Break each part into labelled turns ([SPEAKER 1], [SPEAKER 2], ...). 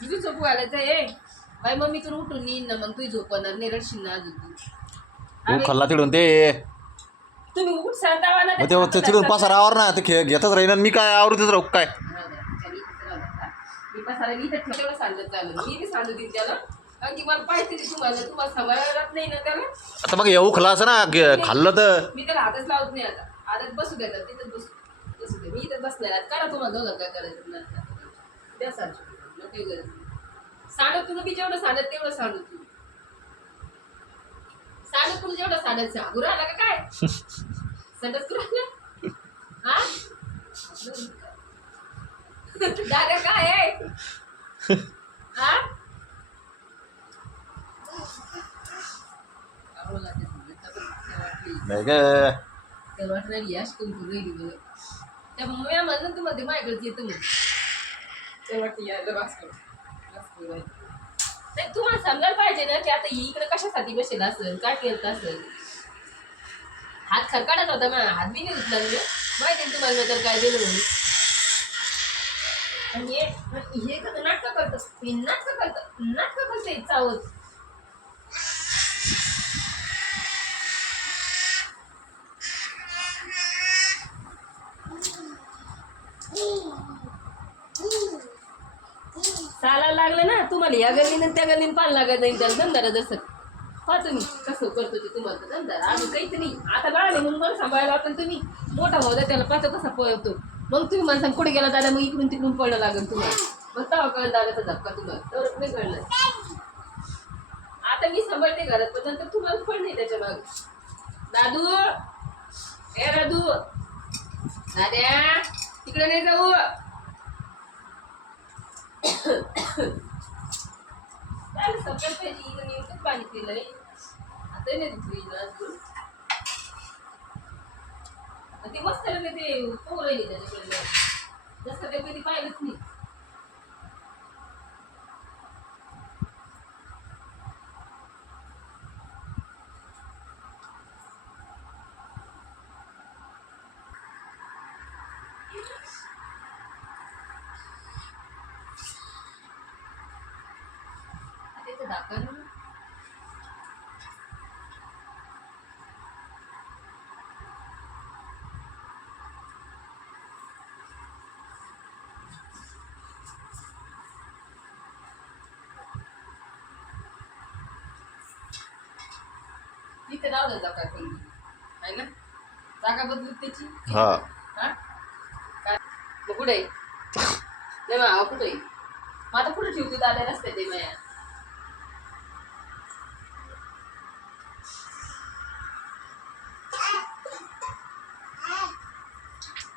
[SPEAKER 1] तुझी झोप घालायचं आहे. बाई मम्मी तुला उठून येईन ना मग तुझी झोपणार नाही रडशील ना अजून तू.
[SPEAKER 2] तू
[SPEAKER 1] आम्ही-
[SPEAKER 2] खाल्ला तिडून ते.
[SPEAKER 1] तुम्ही उठ ना
[SPEAKER 2] मग ते ते तिडून पसार आवर ना ते खे घेतच राहीन आणि मी काय आवडतच राहू काय?
[SPEAKER 1] मी पसारा मी इथे तेवढं सांगत चालू मी बी सांगू देईन त्याला. कारण की मला पाहिजे ते तुम्हाला तुम्हाला सांभाळायला राहत नाही ना त्याला.
[SPEAKER 2] आता मग येऊ खला असं ना खाल्लं तर.
[SPEAKER 1] मी त्याला हातच लावत नाही आता. आदत बसू द्या तिथं बसू बसू दे मी इथं बसणार आज करा तुम्हाला दोघं काय करायचं नंतर. द्या सांगू सांगत तुला मी जेवढं सांगत तेवढं सांगू तू सांगत तुला जेवढं सांगत सांगू राहिला का काय? संडस करू राहिला हा? दादा काय आहे? हा.
[SPEAKER 2] नाही काय
[SPEAKER 1] तर वाटणार यश कुंकू गेली बघ त्या मम्मी म्हणलं तू मध्ये माझ्याकडे येतं मग ते नाही तुम्हाला समजायला पाहिजे ना की आता ही इकडे कशासाठी बसेल असेल काय केलं असेल? हात खरकाडत होता मग हात बी नाही उचला म्हणजे माहिती आहे तुम्हाला नंतर काय दिलं म्हणून. आणि हे हे कसं नाटकं करतं? हे नाटकं करतं? नाटकं करते चावत. चालायला लागलं ना तुम्हाला या गल्लीनं त्या गल्लीनं पान लागत नाही त्याला दमदारा जसं पहा तुम्ही कसं करतो ते तुम्हाला तर अजून काहीच नाही. आता बाळा नाही म्हणून मला सांभाळायला आपण तुम्ही. मोठा भाऊ द्या त्याला पाहतो कसा पळवतो मग तुम्ही मला सांग कुठे गेला दादा? मग इकडून तिकडून पळलं लागेल तुम्हाला. मग तेव्हा कळलं दादाचा धक्का तुम्हाला. तर नाही. कळलं आता मी सांभाळते घरात पण नंतर तुम्हाला पण नाही त्याच्यामागे. दादू ए दादू. दाद्या तिकडे नाही जाऊ. काय पाहिजे इथं पाणी पिलंय. आता नाही अजून. ते मस्त लगे ते पोर राहिले त्याच्याकडे. जसं ते कधी पाहिलंच नाही. त्याचं दाखल राहू द्या जागा कोणी आहे ना? जागा बदलू त्याची?
[SPEAKER 2] हा.
[SPEAKER 1] काय? मग कुठे आहे? नाही मग कुठे? मग आता कुठे ठेवते? दादा रस्त्यात आहे माया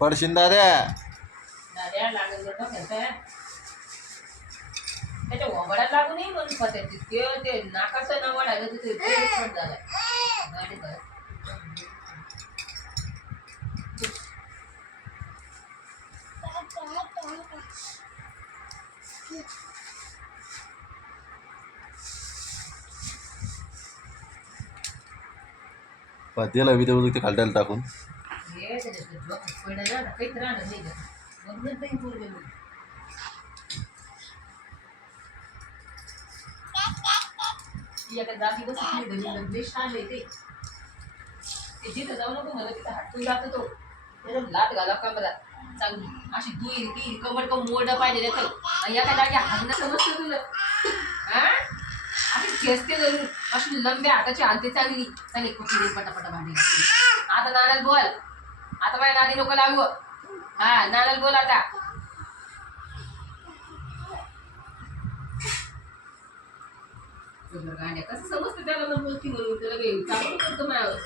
[SPEAKER 2] पडशीन दाद्या.
[SPEAKER 1] दाद्या लागेल बरं का खेळताय? त्याच्या वंगडात लागू नये म्हणून पत्याची ते ते नाकाचं ना वडायला ते पण घरी, लय छान आहे ते. टाकून जिथं जाऊ नको मला तिथं हटकून जातो तो त्याला लात घाला कमरात चांगली अशी दुई ती कमर कम मोड पाहिजे त्याचं एका जागी हाणणं समजतं तुला हा. अशी खेचते जरूर अशी लंब्या हाताची आणते चांगली चांगली कुठली पटापटा भांडी आता नानाल बोल आता माझ्या नादी नको लागू हा नानाल बोल आता जबर गांड्या कसं समजतं त्याला ना बोलती म्हणून त्याला काही चांगलं करतो माझ्यावर